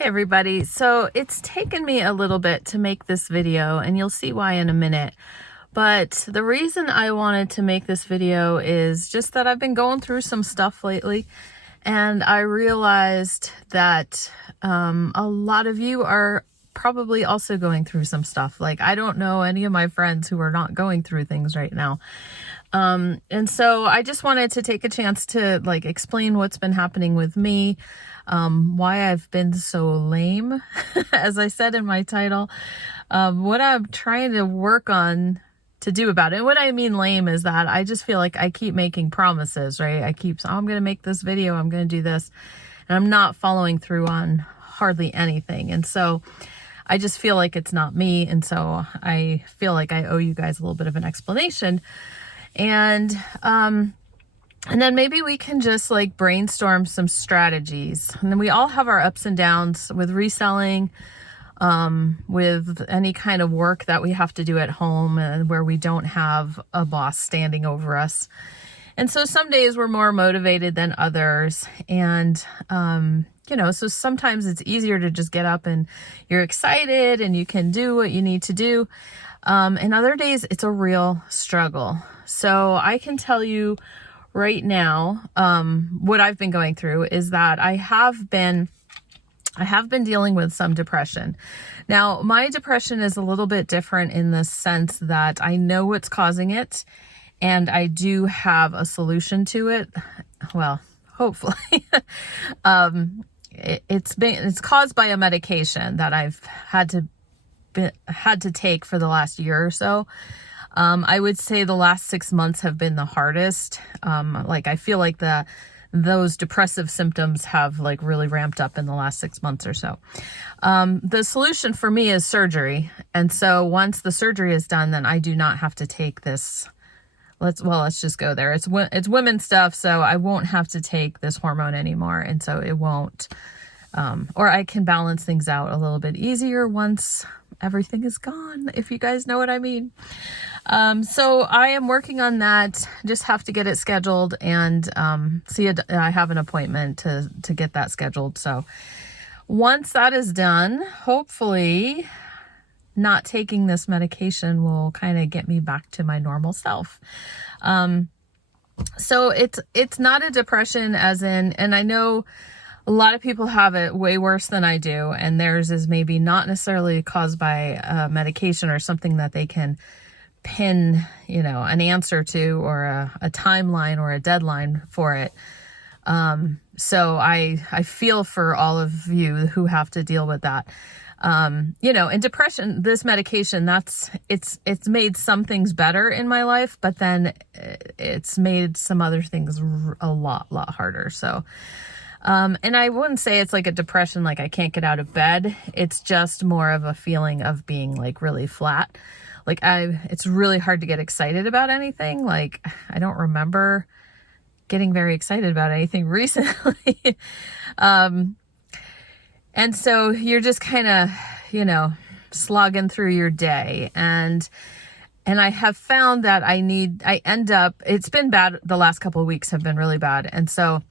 Hey everybody, so it's taken me a little bit to make this video and you'll see why in a minute. But the reason I wanted to make this video is just that I've been going through some stuff lately and I realized that a lot of you are probably also going through some stuff. Like, I don't know any of my friends who are not going through things right now. And so I just wanted to take a chance to explain what's been happening with me, why I've been so lame, as I said in my title, what I'm trying to work on to do about it. And what I mean lame is that I just feel like I keep making promises, right? I keep saying, oh, I'm going to make this video, I'm going to do this, and I'm not following through on hardly anything. And so I just feel like it's not me. And so I feel like I owe you guys a little bit of an explanation. And then maybe we can just brainstorm some strategies. And then we all have our ups and downs with reselling, with any kind of work that we have to do at home and where we don't have a boss standing over us. And so some days we're more motivated than others. And, so sometimes it's easier to just get up and you're excited and you can do what you need to do. And other days it's a real struggle. So I can tell you right now, what I've been going through is that I have been dealing with some depression. Now, my depression is a little bit different in the sense that I know what's causing it and I do have a solution to it. Well, hopefully. It's caused by a medication that I've had to take for the last year or so. I would say the last 6 months have been the hardest. I feel like those depressive symptoms have really ramped up in the last 6 months or so. The solution for me is surgery. And so once the surgery is done, then I do not have to take this. Let's just go there. It's women's stuff. So I won't have to take this hormone anymore. And so it won't, or I can balance things out a little bit easier once everything is gone, if you guys know what I mean. So I am working on that. Just have to get it scheduled and I have an appointment to get that scheduled. So once that is done, hopefully not taking this medication will kind of get me back to my normal self. So it's not a depression as in, and I know a lot of people have it way worse than I do, and theirs is maybe not necessarily caused by medication or something that they can pin, an answer to or a timeline or a deadline for it. So I feel for all of you who have to deal with that. And depression, this medication, it's made some things better in my life, but then it's made some other things a lot harder. So, and I wouldn't say it's like a depression, like I can't get out of bed. It's just more of a feeling of being really flat. It's really hard to get excited about anything. I don't remember getting very excited about anything recently. And so you're just kind of, slogging through your day. And I have found that it's been bad. The last couple of weeks have been really bad. And so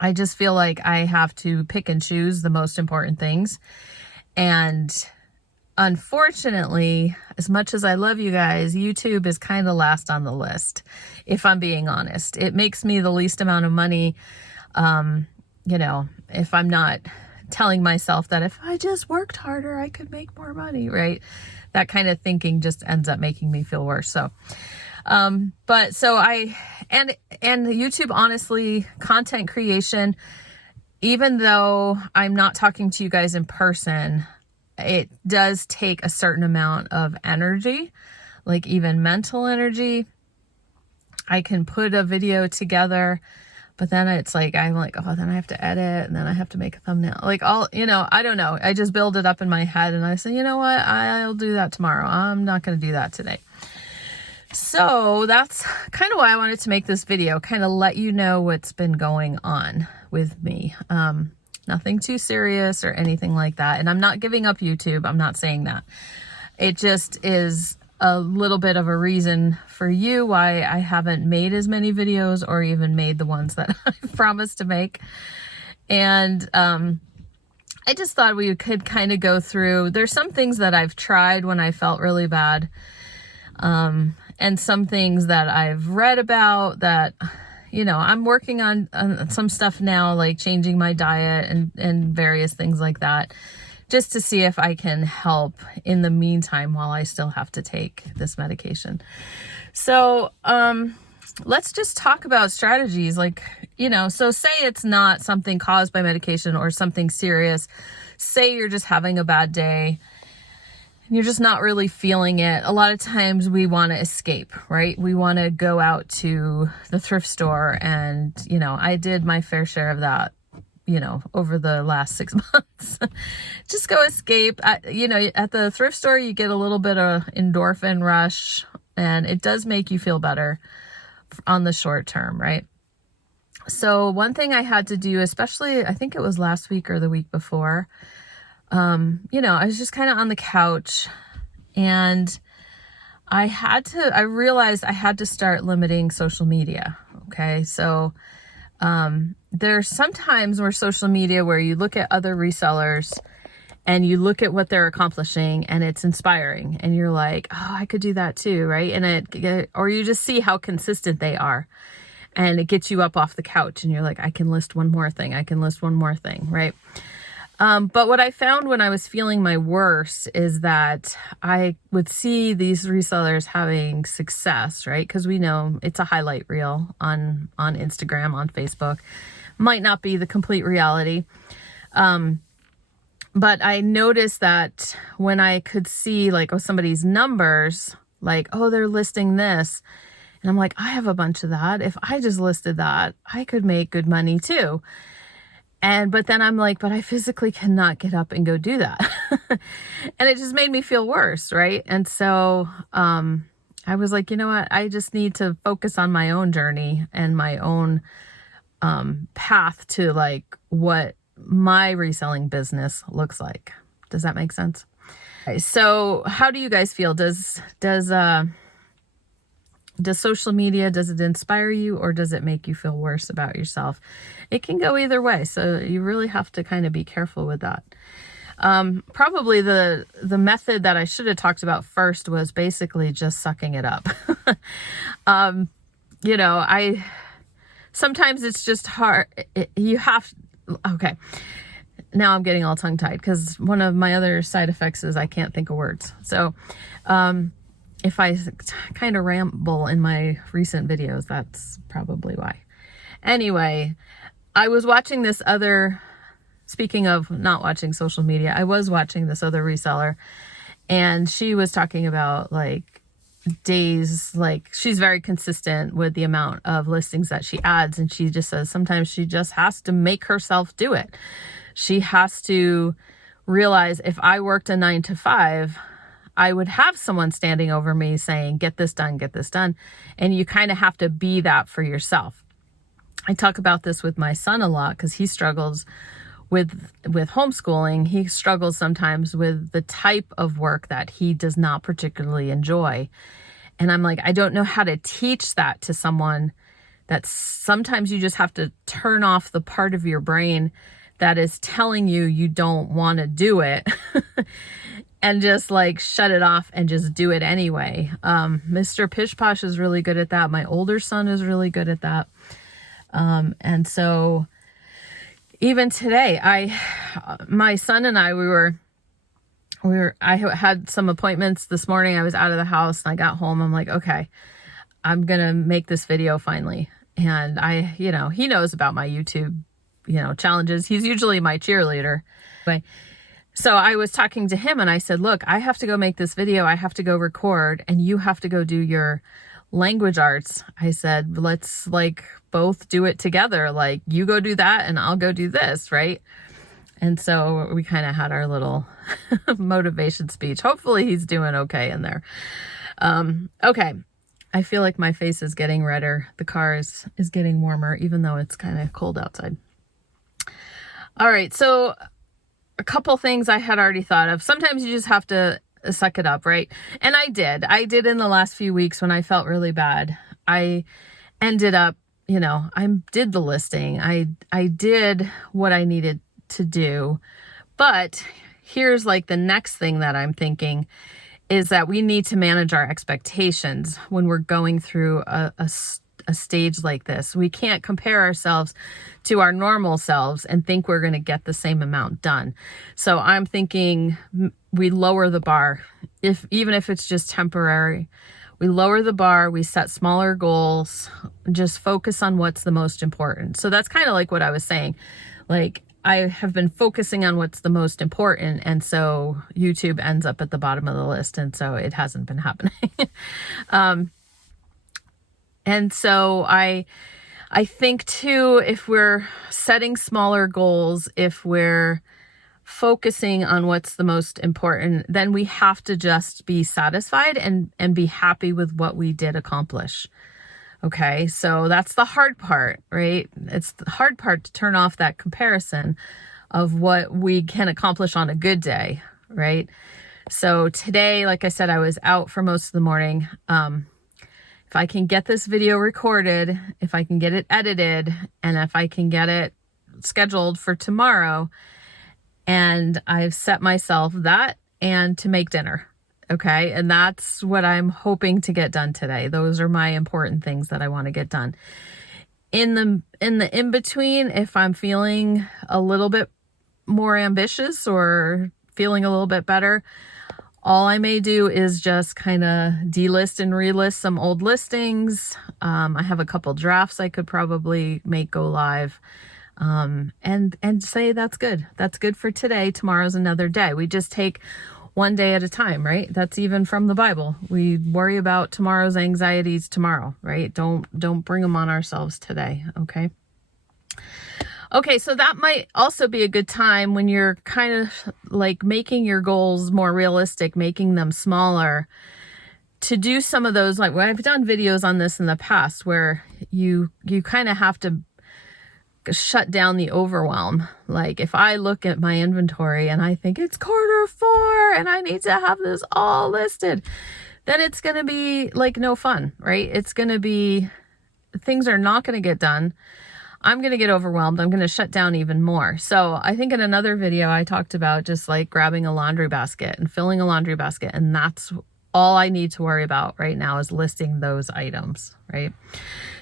I just feel like I have to pick and choose the most important things. And unfortunately, as much as I love you guys, YouTube is kind of last on the list, if I'm being honest. It makes me the least amount of money, if I'm not telling myself that if I just worked harder, I could make more money, right? That kind of thinking just ends up making me feel worse. So, and YouTube, honestly, content creation, even though I'm not talking to you guys in person, it does take a certain amount of energy, even mental energy. I can put a video together, but then it's oh, then I have to edit and then I have to make a thumbnail. I don't know. I just build it up in my head and I say, you know what? I'll do that tomorrow. I'm not going to do that today. So that's kind of why I wanted to make this video, kind of let you know what's been going on with me. Nothing too serious or anything like that. And I'm not giving up YouTube. I'm not saying that. It just is a little bit of a reason for you why I haven't made as many videos or even made the ones that I promised to make. And I just thought we could kind of go through, there's some things that I've tried when I felt really bad, and some things that I've read about that, I'm working on some stuff now, like changing my diet and various things like that, just to see if I can help in the meantime while I still have to take this medication. So, let's just talk about strategies. Like, so say it's not something caused by medication or something serious. Say you're just having a bad day and you're just not really feeling it. A lot of times we want to escape, right? We want to go out to the thrift store, and, I did my fair share of that, over the last 6 months. Just go escape. At the thrift store, you get a little bit of endorphin rush, and it does make you feel better on the short term, right? So one thing I had to do, especially, I think it was last week or the week before, I was just kind of on the couch, and I realized I had to start limiting social media. Okay. So, there's sometimes where social media, where you look at other resellers and you look at what they're accomplishing and it's inspiring, and you're like, oh, I could do that too. Right. Or you just see how consistent they are, and it gets you up off the couch, and you're like, I can list one more thing. I can list one more thing. Right. But what I found when I was feeling my worst is that I would see these resellers having success, right? Because we know it's a highlight reel on Instagram, on Facebook. Might not be the complete reality. But I noticed that when I could see like, somebody's numbers, like, they're listing this. And I'm like, I have a bunch of that. If I just listed that, I could make good money too. But then I'm like, but I physically cannot get up and go do that. And it just made me feel worse. Right. And so, I was like, you know what? I just need to focus on my own journey and my own, path to like what my reselling business looks like. Does that make sense? Okay, so how do you guys feel? Does social media, does it inspire you, or does it make you feel worse about yourself? It can go either way. So you really have to kind of be careful with that. Probably the method that I should have talked about first was basically just sucking it up. Sometimes it's just hard. Okay. Now I'm getting all tongue tied because one of my other side effects is I can't think of words. So, if I kind of ramble in my recent videos, that's probably why. Anyway, I was watching speaking of not watching social media, I was watching this other reseller, and she was talking about like days, like she's very consistent with the amount of listings that she adds. And she just says sometimes she just has to make herself do it. She has to realize, if I worked a 9 to 5, I would have someone standing over me saying, get this done, get this done. And you kind of have to be that for yourself. I talk about this with my son a lot because he struggles with homeschooling. He struggles sometimes with the type of work that he does not particularly enjoy. And I'm like, I don't know how to teach that to someone. That sometimes you just have to turn off the part of your brain that is telling you don't want to do it. And just like shut it off and just do it anyway. Mr. Pish Posh is really good at that. My older son is really good at that. And so even today, my son and I, I had some appointments this morning. I was out of the house and I got home. I'm like, okay, I'm going to make this video finally. And he knows about my YouTube, challenges. He's usually my cheerleader. But so I was talking to him and I said, look, I have to go make this video. I have to go record, and you have to go do your language arts. I said, let's like both do it together. Like you go do that and I'll go do this. Right. And so we kind of had our little motivation speech. Hopefully he's doing okay in there. Okay. I feel like my face is getting redder. The car is getting warmer, even though it's kind of cold outside. All right. So a couple things I had already thought of. Sometimes you just have to suck it up, right? And I did in the last few weeks when I felt really bad. I ended up, I did the listing. I did what I needed to do, But here's like the next thing that I'm thinking is that we need to manage our expectations when we're going through a stage like this. We can't compare ourselves to our normal selves and think we're going to get the same amount done. So I'm thinking we lower the bar, even if it's just temporary. We lower the bar, we set smaller goals, just focus on what's the most important. So that's kind of like what I was saying. Like, I have been focusing on what's the most important, and so YouTube ends up at the bottom of the list, and so it hasn't been happening. And so I think too, if we're setting smaller goals, if we're focusing on what's the most important, then we have to just be satisfied and be happy with what we did accomplish. Okay, so that's the hard part, right? It's the hard part to turn off that comparison of what we can accomplish on a good day, right? So today, like I said, I was out for most of the morning. If I can get this video recorded, if I can get it edited, and if I can get it scheduled for tomorrow, and I've set myself that and to make dinner. Okay. And that's what I'm hoping to get done today. Those are my important things that I want to get done. In the in between, if I'm feeling a little bit more ambitious or feeling a little bit better, all I may do is just kind of delist and relist some old listings. I have a couple drafts I could probably make go live. And say that's good. That's good for today. Tomorrow's another day. We just take one day at a time, right? That's even from the Bible. We worry about tomorrow's anxieties tomorrow, right? Don't bring them on ourselves today. Okay. Okay. So that might also be a good time when you're kind of like making your goals more realistic, making them smaller, to do some of those. Like, well, I've done videos on this in the past where you kind of have to shut down the overwhelm. Like, if I look at my inventory and I think it's Q4 and I need to have this all listed, then it's going to be like no fun, right? It's going to be, things are not going to get done. I'm going to get overwhelmed. I'm going to shut down even more. So I think in another video I talked about just like grabbing a laundry basket and filling a laundry basket. And that's all I need to worry about right now, is listing those items, right?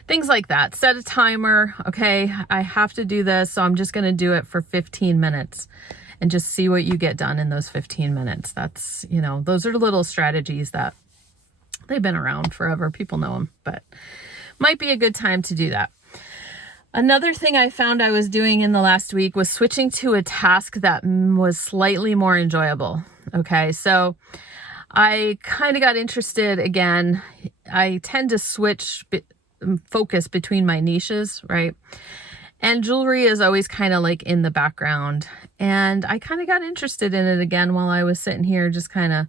Things like that. Set a timer. Okay, I have to do this, so I'm just going to do it for 15 minutes and just see what you get done in those 15 minutes. That's, those are little strategies that they've been around forever. People know them, but might be a good time to do that. Another thing I found I was doing in the last week was switching to a task that was slightly more enjoyable. Okay, so I kind of got interested again. I tend to switch focus between my niches, right? And jewelry is always kind of like in the background. And I kind of got interested in it again while I was sitting here just kind of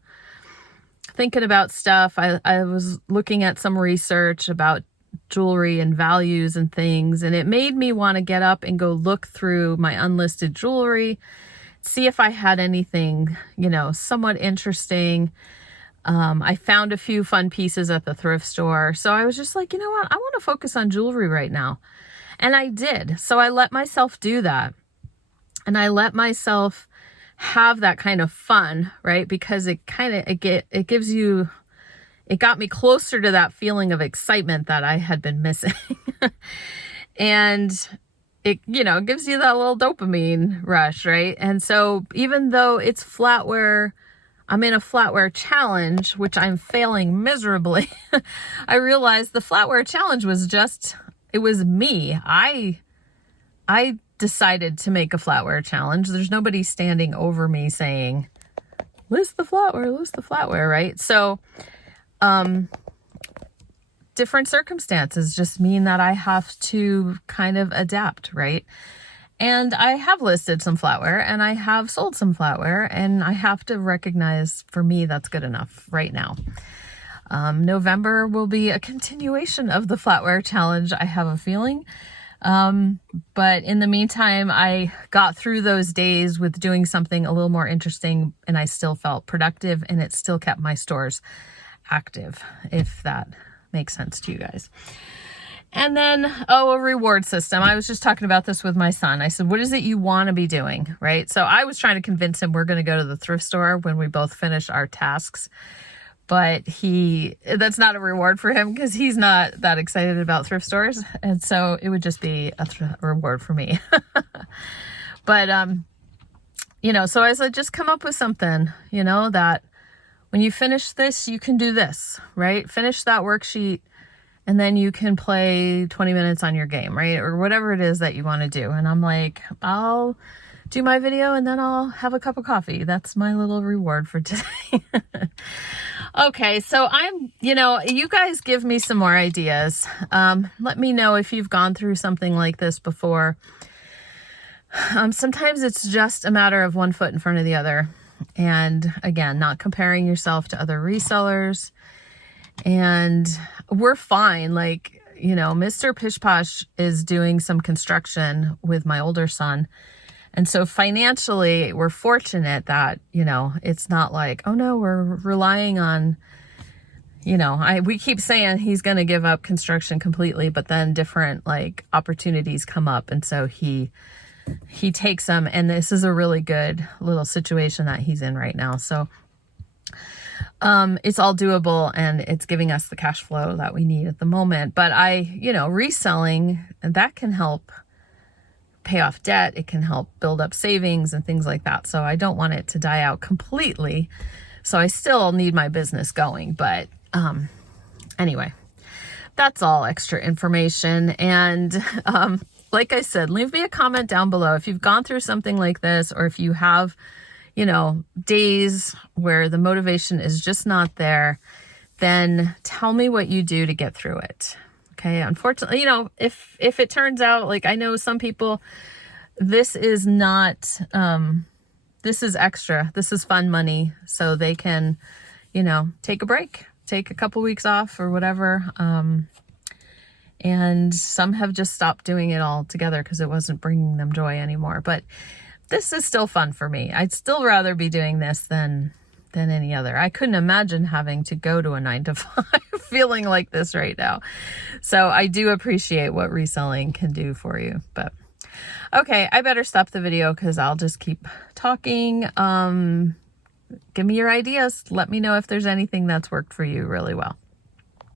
thinking about stuff. I was looking at some research about jewelry and values and things, and it made me want to get up and go look through my unlisted jewelry, see if I had anything, somewhat interesting. I found a few fun pieces at the thrift store. So I was just like, you know what? I want to focus on jewelry right now. And I did. So I let myself do that. And I let myself have that kind of fun, right? Because it got me closer to that feeling of excitement that I had been missing. And it, gives you that little dopamine rush, right? And so even though it's flatware, I'm in a flatware challenge, which I'm failing miserably. I realized the flatware challenge was it was me. I decided to make a flatware challenge. There's nobody standing over me saying, list the flatware, right? So, different circumstances just mean that I have to kind of adapt, right? And I have listed some flatware and I have sold some flatware, and I have to recognize, for me, that's good enough right now. November will be a continuation of the flatware challenge, I have a feeling. But in the meantime, I got through those days with doing something a little more interesting, and I still felt productive, and it still kept my stores active, if that makes sense to you guys. And then, oh, a reward system. I was just talking about this with my son. I said, what is it you want to be doing, right? So I was trying to convince him we're going to go to the thrift store when we both finish our tasks. But that's not a reward for him because he's not that excited about thrift stores. And so it would just be a reward for me. But, so I said, just come up with something, that when you finish this, you can do this, right? Finish that worksheet. And then you can play 20 minutes on your game, right? Or whatever it is that you want to do. And I'm like, I'll do my video and then I'll have a cup of coffee. That's my little reward for today. Okay, so you guys give me some more ideas. Let me know if you've gone through something like this before. Sometimes it's just a matter of one foot in front of the other. And again, not comparing yourself to other resellers. And we're fine. Like, Mr. Pish Posh is doing some construction with my older son. And so financially, we're fortunate that, it's not like, oh no, we're relying on, we keep saying he's going to give up construction completely, but then different opportunities come up. And so he takes them. And this is a really good little situation that he's in right now. So it's all doable and it's giving us the cash flow that we need at the moment. But reselling, that can help pay off debt. It can help build up savings and things like that. So I don't want it to die out completely. So I still need my business going. But anyway, that's all extra information. And like I said, leave me a comment down below if you've gone through something like this, or if you have days where the motivation is just not there, then tell me what you do to get through it. Okay. Unfortunately, if it turns out, I know some people, this is not, this is extra, this is fun money. So they can, take a break, take a couple weeks off or whatever. And some have just stopped doing it altogether because it wasn't bringing them joy anymore. But this is still fun for me. I'd still rather be doing this than any other. I couldn't imagine having to go to a 9-to-5 feeling like this right now. So I do appreciate what reselling can do for you. But okay, I better stop the video because I'll just keep talking. Give me your ideas. Let me know if there's anything that's worked for you really well.